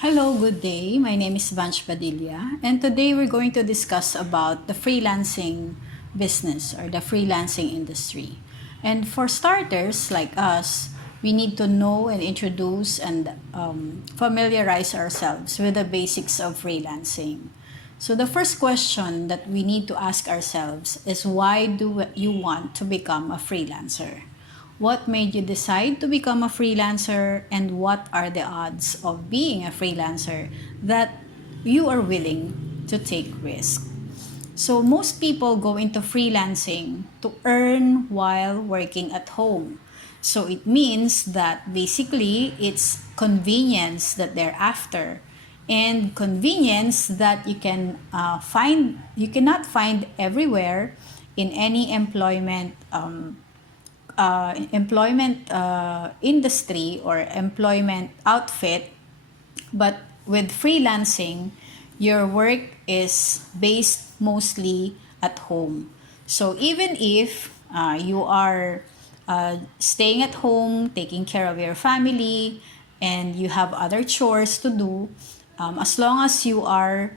Hello, good day. My name is Vanj Padilla, and today we're going to discuss about the freelancing business or the freelancing industry. And for starters, like us, we need to know and introduce and familiarize ourselves with the basics of freelancing. So the first question that we need to ask ourselves is, why do you want to become a freelancer? What made you decide to become a freelancer, and what are the odds of being a freelancer that you are willing to take risk? So most people go into freelancing to earn while working at home. So it means that basically it's convenience that they're after, and convenience that you cannot find everywhere in any employment industry or employment outfit. But with freelancing, your work is based mostly at home. So even if you are staying at home, taking care of your family, and you have other chores to do, as long as you are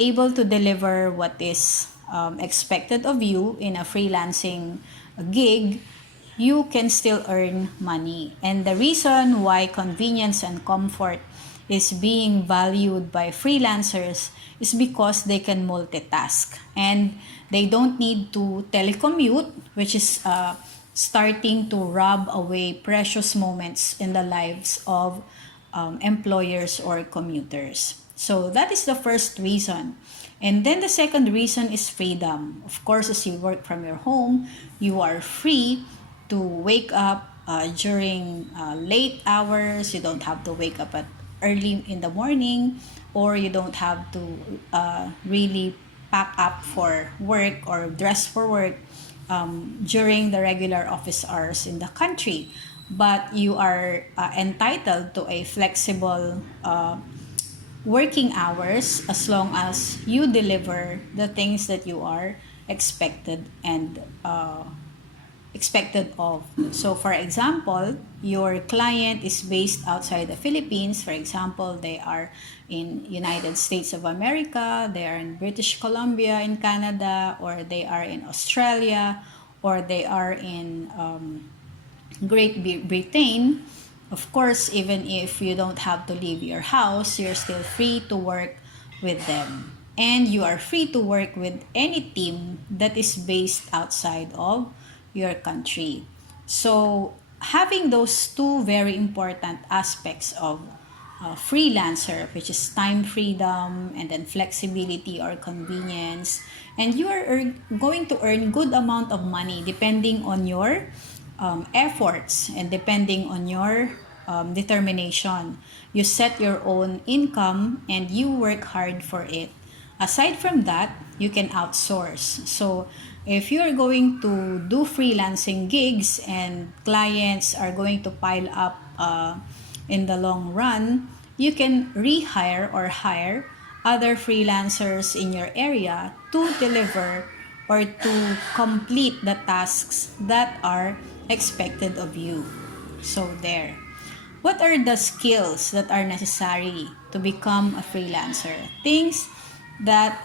able to deliver what is expected of you in a freelancing gig, you can still earn money. And the reason why convenience and comfort is being valued by freelancers is because they can multitask and they don't need to telecommute, which is starting to rob away precious moments in the lives of employers or commuters. So that is the first reason. And then the second reason is freedom. Of course, as you work from your home, you are free to wake up during late hours. You don't have to wake up at early in the morning, or you don't have to really pack up for work or dress for work during the regular office hours in the country. But you are entitled to a flexible working hours as long as you deliver the things that you are expected of. So for example, your client is based outside the Philippines. For example, they are in United States of America, they are in British Columbia in Canada, or they are in Australia, or they are in Great Britain. Of course, even if you don't have to leave your house, you're still free to work with them. And you are free to work with any team that is based outside of your country. So, having those two very important aspects of freelancer, which is time freedom and then flexibility or convenience, and you are going to earn good amount of money depending on your efforts and depending on your determination. You set your own income and you work hard for it. Aside from that, you can outsource. So if you are going to do freelancing gigs and clients are going to pile up in the long run, you can rehire or hire other freelancers in your area to deliver or to complete the tasks that are expected of you. So there. What are the skills that are necessary to become a freelancer? Things that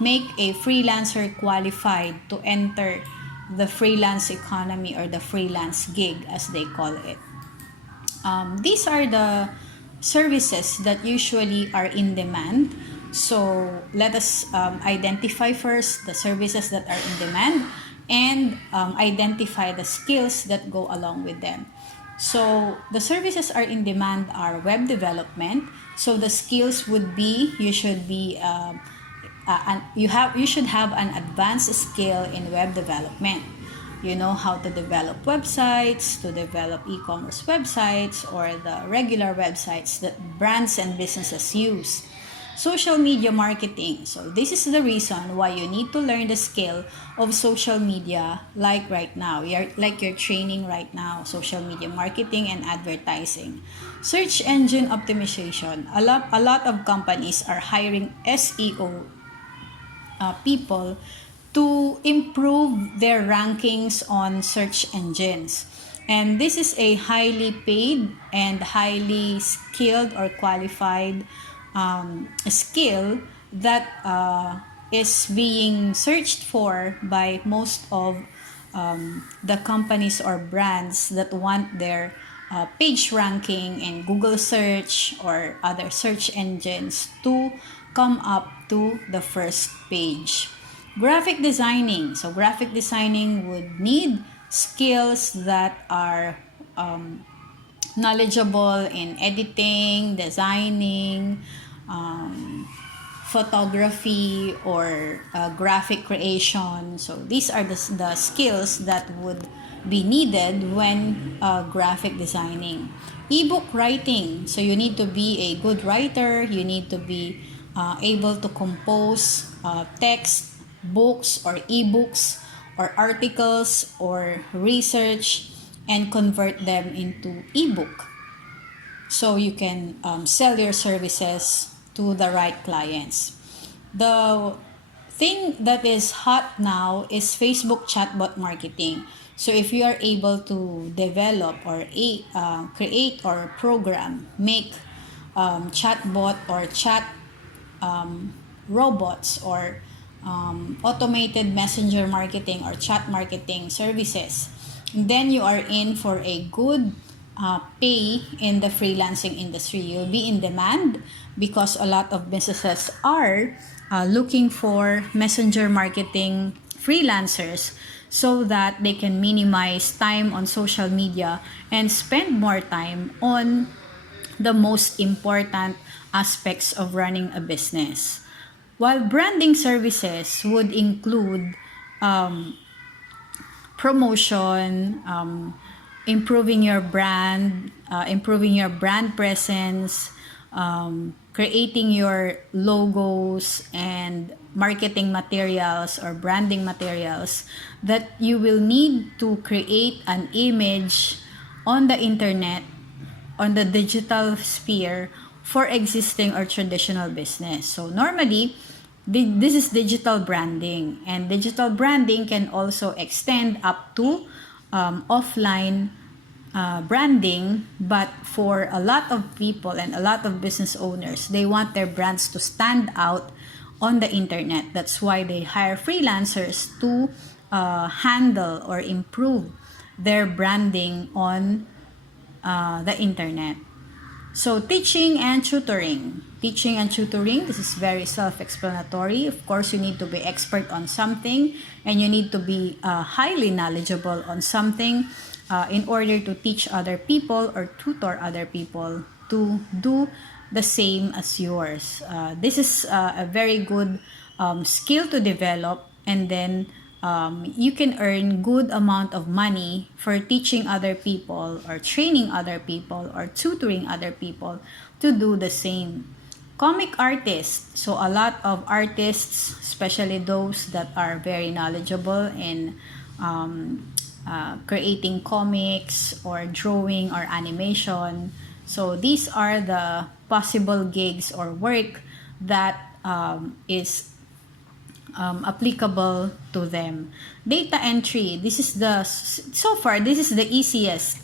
make a freelancer qualified to enter the freelance economy or the freelance gig as they call it. These are the services that usually are in demand. So let us identify first the services that are in demand and identify the skills that go along with them. So the services are in demand are web development. So the skills would be you should have an advanced skill in web development. You know how to develop websites, to develop e-commerce websites, or the regular websites that brands and businesses use. Social media marketing. So this is the reason why you need to learn the skill of social media, like right now. You're training right now, social media marketing and advertising. Search engine optimization. A lot of companies are hiring SEO people to improve their rankings on search engines. And this is a highly paid and highly skilled or qualified skill that is being searched for by most of the companies or brands that want their page ranking in Google search or other search engines to come up to the first page. Graphic designing. So graphic designing would need skills that are knowledgeable in editing, designing, photography, or graphic creation. So these are the skills that would be needed when graphic designing. Ebook writing. So you need to be a good writer. You need to be able to compose text, books, or ebooks, or articles, or research, and convert them into ebook, so you can sell your services to the right clients. The thing that is hot now is Facebook chatbot marketing. So if you are able to develop or create or program, make chatbot or chat robots or automated messenger marketing or chat marketing services, then you are in for a good pay in the freelancing industry. You'll be in demand because a lot of businesses are looking for messenger marketing freelancers so that they can minimize time on social media and spend more time on the most important aspects of running a business. While branding services would include promotion, improving your brand presence, creating your logos and marketing materials or branding materials, that you will need to create an image on the internet, on the digital sphere, for existing or traditional business. So normally, this is digital branding, and digital branding can also extend up to offline branding. But for a lot of people and a lot of business owners, they want their brands to stand out on the internet. That's why they hire freelancers to handle or improve their branding on the internet. So teaching and tutoring. Teaching and tutoring, this is very self-explanatory. Of course, you need to be expert on something and you need to be highly knowledgeable on something in order to teach other people or tutor other people to do the same as yours. This is a very good skill to develop, and then you can earn good amount of money for teaching other people or training other people or tutoring other people to do the same. Comic artists. So a lot of artists, especially those that are very knowledgeable in creating comics or drawing or animation. So these are the possible gigs or work that is applicable to them. Data entry. This is this is the easiest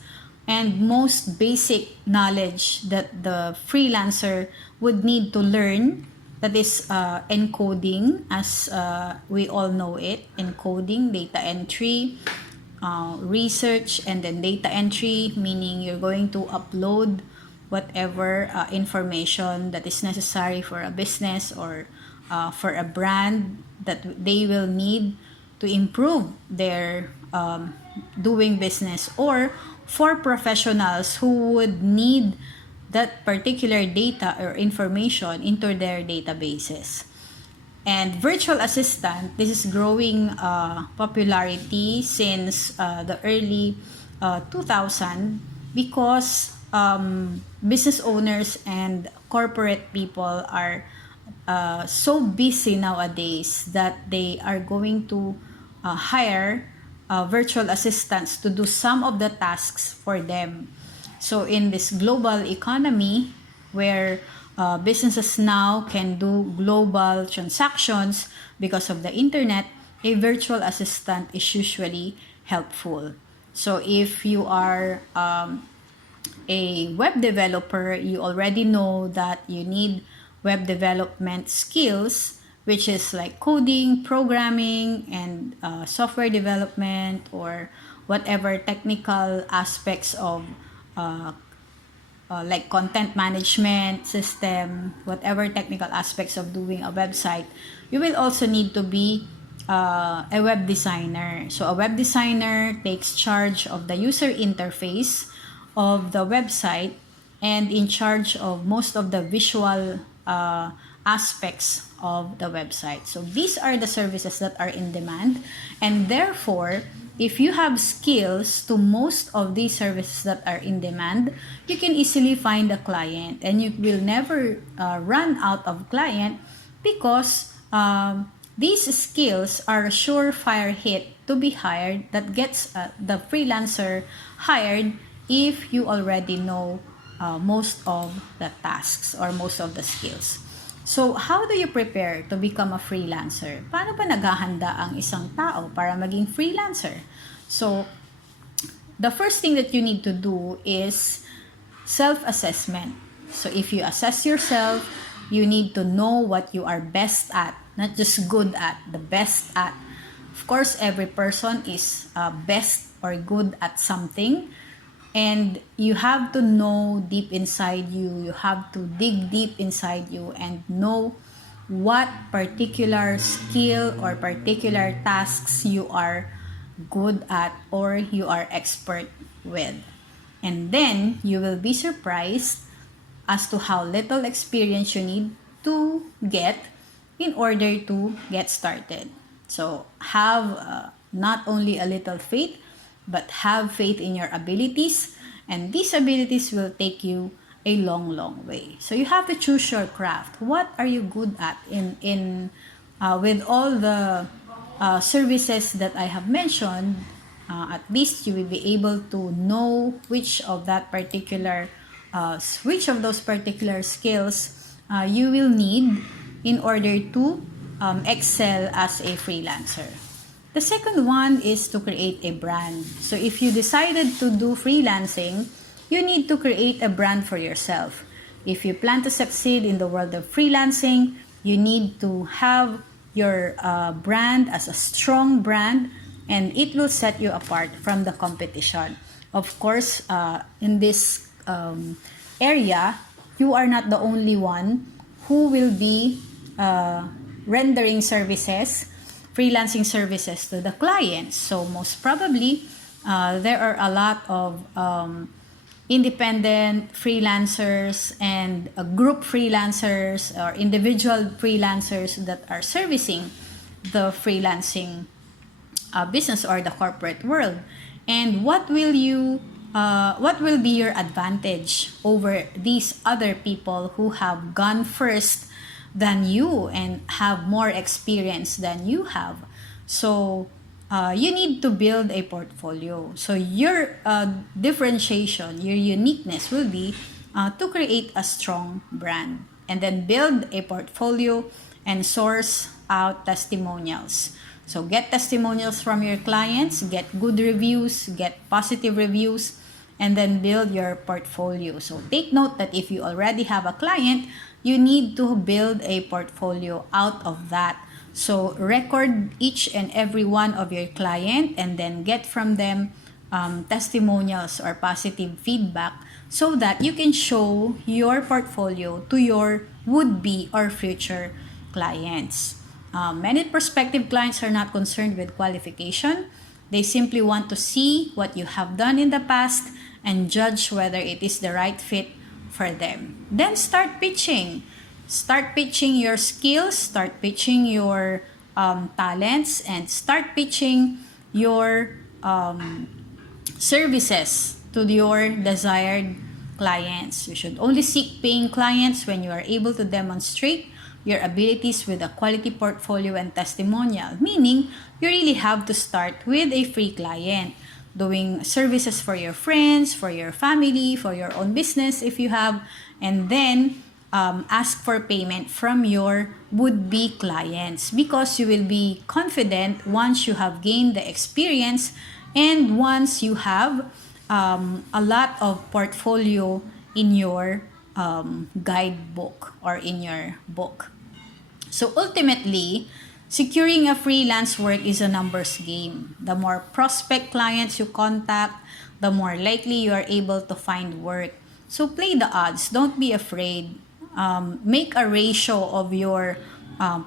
and most basic knowledge that the freelancer would need to learn. That is encoding, as we all know it. Encoding, data entry, research, and then data entry, meaning you're going to upload whatever information that is necessary for a business or for a brand that they will need to improve their doing business, or for professionals who would need that particular data or information into their databases. And virtual assistant, this is growing popularity since the early 2000, because business owners and corporate people are so busy nowadays that they are going to hire virtual assistants to do some of the tasks for them. So in this global economy where businesses now can do global transactions because of the internet, a virtual assistant is usually helpful. So if you are a web developer, you already know that you need web development skills, which is like coding, programming, and software development, or whatever technical aspects of like content management system, whatever technical aspects of doing a website. You will also need to be a web designer. So a web designer takes charge of the user interface of the website and in charge of most of the visual aspects of the website. So these are the services that are in demand, and therefore if you have skills to most of these services that are in demand, you can easily find a client, and you will never run out of client, because these skills are a surefire hit to be hired that gets the freelancer hired if you already know most of the tasks or most of the skills. So, how do you prepare to become a freelancer? Paano ba naghahanda ang isang tao para maging freelancer? So, the first thing that you need to do is self-assessment. So, if you assess yourself, you need to know what you are best at, not just good at, the best at. Of course, every person is best or good at something. And you have to know deep inside you, you have to dig deep inside you and know what particular skill or particular tasks you are good at or you are expert with. And then you will be surprised as to how little experience you need to get in order to get started. So have not only a little faith, but have faith in your abilities, and these abilities will take you a long way. So you have to choose your craft. What are you good at in with all the services that I have mentioned? At least you will be able to know which of those particular skills you will need in order to excel as a freelancer. The second one is to create a brand. So if you decided to do freelancing, you need to create a brand for yourself. If you plan to succeed in the world of freelancing, you need to have your brand as a strong brand, and it will set you apart from the competition. Of course, in this area, you are not the only one who will be rendering freelancing services to the clients. So most probably, there are a lot of independent freelancers and group freelancers or individual freelancers that are servicing the freelancing business or the corporate world. And what will be your advantage over these other people who have gone first than you and have more experience than you have? So you need to build a portfolio. So your differentiation, your uniqueness will be to create a strong brand, and then build a portfolio and source out testimonials. So get testimonials from your clients, get good reviews, get positive reviews, and then build your portfolio. So take note that if you already have a client, you need to build a portfolio out of that. So record each and every one of your client and then get from them testimonials or positive feedback so that you can show your portfolio to your would-be or future clients. Many prospective clients are not concerned with qualification. They simply want to see what you have done in the past and judge whether it is the right fit for them. Then start pitching. Start pitching your skills, start pitching your talents, and start pitching your services to your desired clients. You should only seek paying clients when you are able to demonstrate your abilities with a quality portfolio and testimonial, meaning you really have to start with a free client, doing services for your friends, for your family, for your own business if you have, and then ask for payment from your would-be clients, because you will be confident once you have gained the experience And once you have a lot of portfolio in your guidebook or in your book. So ultimately, securing a freelance work is a numbers game. The more prospect clients you contact, the more likely you are able to find work. So play the odds. Don't be afraid. Make a ratio of your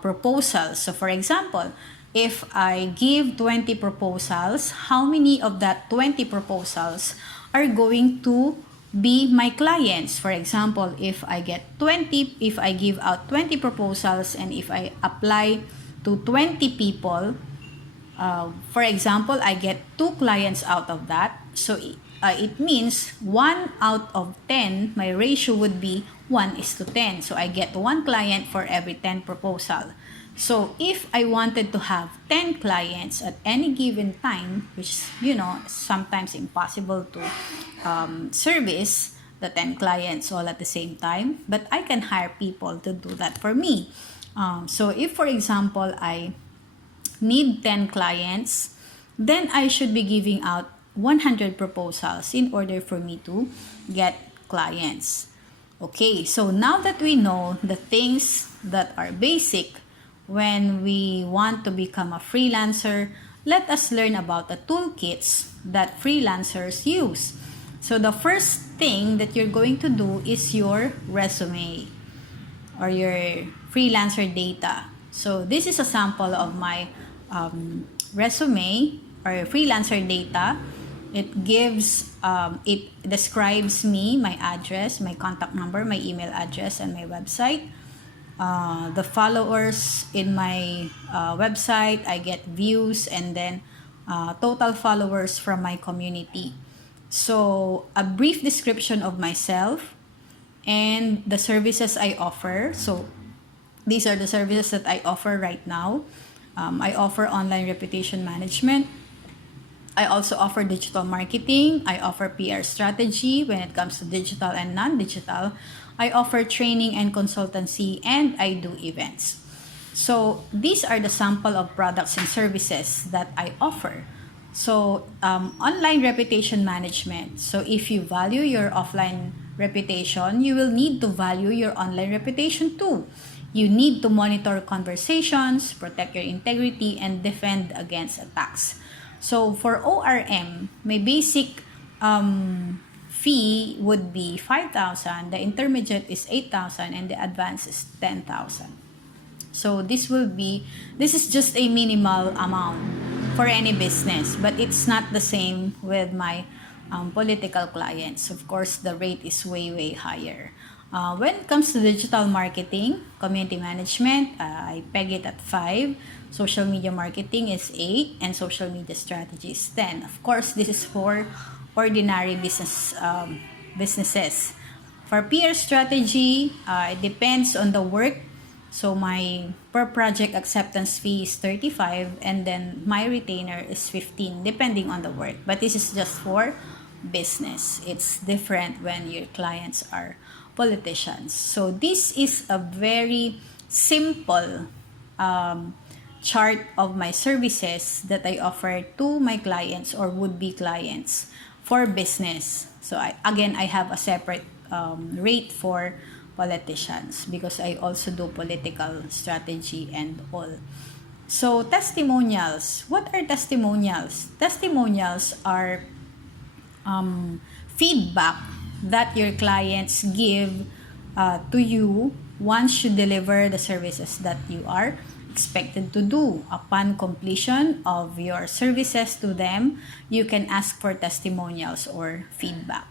proposals. So for example, if I give 20 proposals, how many of that 20 proposals are going to be my clients? For example, if I give out 20 proposals and if I apply to 20 people, for example, I get 2 clients out of that. So it means 1 out of 10, my ratio would be 1:10. So I get 1 client for every 10 proposal. So if I wanted to have 10 clients at any given time, which is, sometimes impossible to service the 10 clients all at the same time, but I can hire people to do that for me. So if, for example, I need 10 clients, then I should be giving out 100 proposals in order for me to get clients. Okay, so now that we know the things that are basic when we want to become a freelancer, let us learn about the toolkits that freelancers use. So the first thing that you're going to do is your resume or your freelancer data. So this is a sample of my resume or freelancer data. It describes me, my address, my contact number, my email address, and my website. The followers in my website, I get views, and then total followers from my community. So a brief description of myself and the services I offer. So these are the services that I offer right now. I offer online reputation management. I also offer digital marketing. I offer PR strategy when it comes to digital and non-digital. I offer training and consultancy, and I do events. So these are the sample of products and services that I offer. So online reputation management. So if you value your offline reputation, you will need to value your online reputation too. You need to monitor conversations, protect your integrity, and defend against attacks. So for ORM, my basic fee would be 5,000, the intermediate is 8,000, and the advanced is 10,000. So this is just a minimal amount for any business, but it's not the same with my political clients. Of course, the rate is way, way higher. When it comes to digital marketing, community management, I peg it at 5. Social media marketing is 8, and social media strategy is 10. Of course, this is for ordinary businesses. For PR strategy, it depends on the work. So my per project acceptance fee is 35, and then my retainer is 15, depending on the work. But this is just for business. It's different when your clients are politicians. So this is a very simple chart of my services that I offer to my clients or would-be clients for business. So I have a separate rate for politicians because I also do political strategy and all. So testimonials. What are testimonials? Testimonials are feedback that your clients give to you once you deliver the services that you are expected to do. Upon completion of your services to them, you can ask for testimonials or feedback.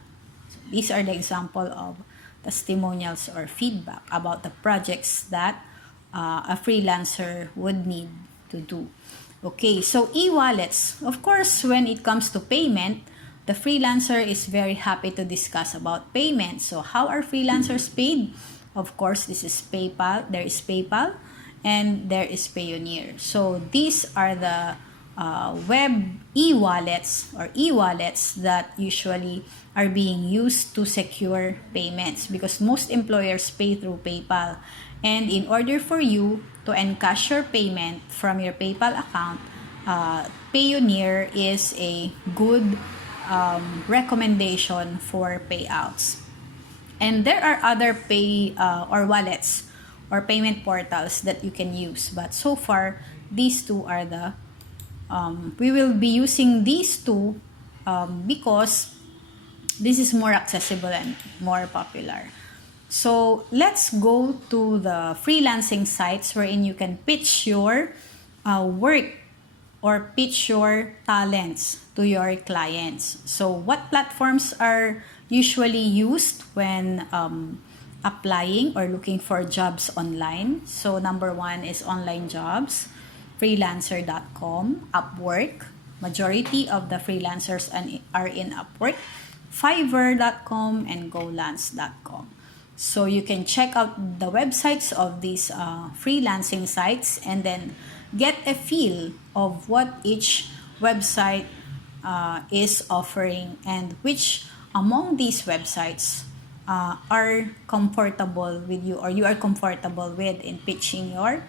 So these are the example of testimonials or feedback about the projects that a freelancer would need to do. Okay, so e-wallets. Of course, when it comes to payment, the freelancer is very happy to discuss about payment. So how are freelancers paid? Of course, this is PayPal. There is PayPal and there is Payoneer. So these are the web e-wallets or e-wallets that usually are being used to secure payments because most employers pay through PayPal. And in order for you to encash your payment from your PayPal account, Payoneer is a good recommendation for payouts. And there are other pay or wallets or payment portals that you can use. But so far, these two are the, we will be using these two because this is more accessible and more popular. So let's go to the freelancing sites wherein you can pitch your work or pitch your talents to your clients. So what platforms are usually used when applying or looking for jobs online? So number one is online jobs, freelancer.com, Upwork. Majority of the freelancers are in Upwork, fiverr.com, and golance.com. So you can check out the websites of these freelancing sites and then get a feel of what each website is offering and which among these websites are comfortable with you or you are comfortable with in pitching your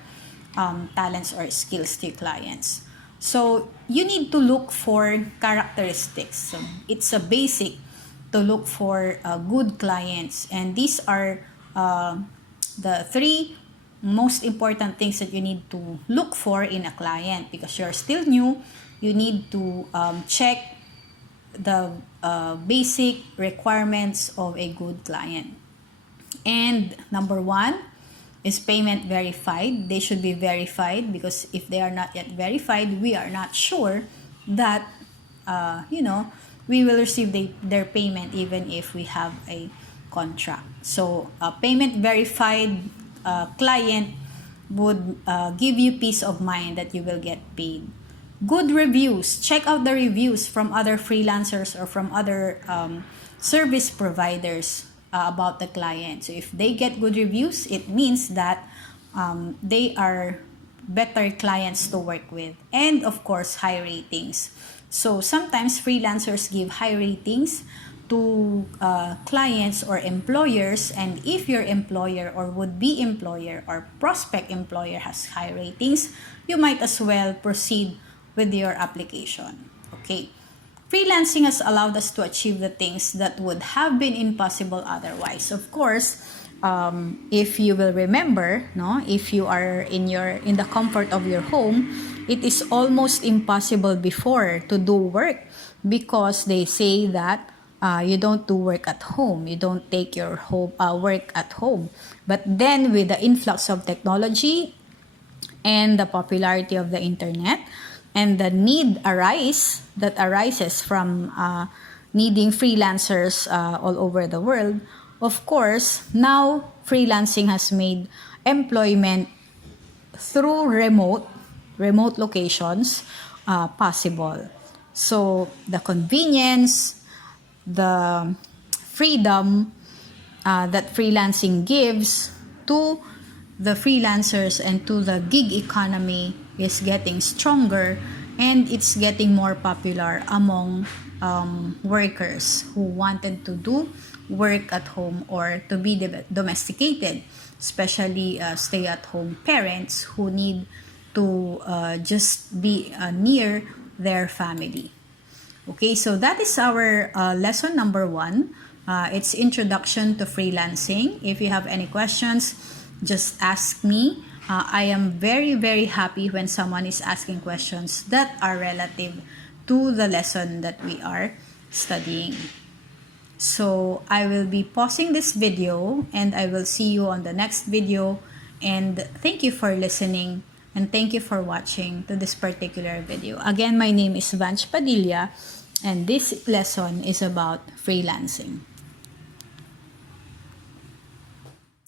talents or skills to clients. So you need to look for characteristics. So it's a basic to look for good clients, and these are the three most important things that you need to look for in a client. Because you're still new, you need to check the basic requirements of a good client. And number one is payment verified. They should be verified, because if they are not yet verified, we are not sure that we will receive their payment even if we have a contract. So a payment verified client would give you peace of mind that you will get paid. Good reviews. Check out the reviews from other freelancers or from other service providers about the client. So if they get good reviews, it means that they are better clients to work with. And of course, high ratings. So sometimes freelancers give high ratings to clients or employers, and if your employer or would-be employer or prospect employer has high ratings, you might as well proceed with your application. Okay. Freelancing has allowed us to achieve the things that would have been impossible otherwise. Of course, if you will remember, if you are in the comfort of your home, it is almost impossible before to do work, because they say that you don't do work at home. You don't take your work at home. But then with the influx of technology and the popularity of the internet and the need that arises from needing freelancers all over the world, of course, now freelancing has made employment through remote locations possible. So the convenience, the freedom that freelancing gives to the freelancers and to the gig economy is getting stronger, and it's getting more popular among workers who wanted to do work at home or to be domesticated, especially stay-at-home parents who need to just be near their family. Okay, so that is our lesson number 1. It's introduction to freelancing. If you have any questions, just ask me. I am very, very happy when someone is asking questions that are relative to the lesson that we are studying. So I will be pausing this video and I will see you on the next video. And thank you for listening and thank you for watching to this particular video. Again, my name is Vanj Padilla and this lesson is about freelancing.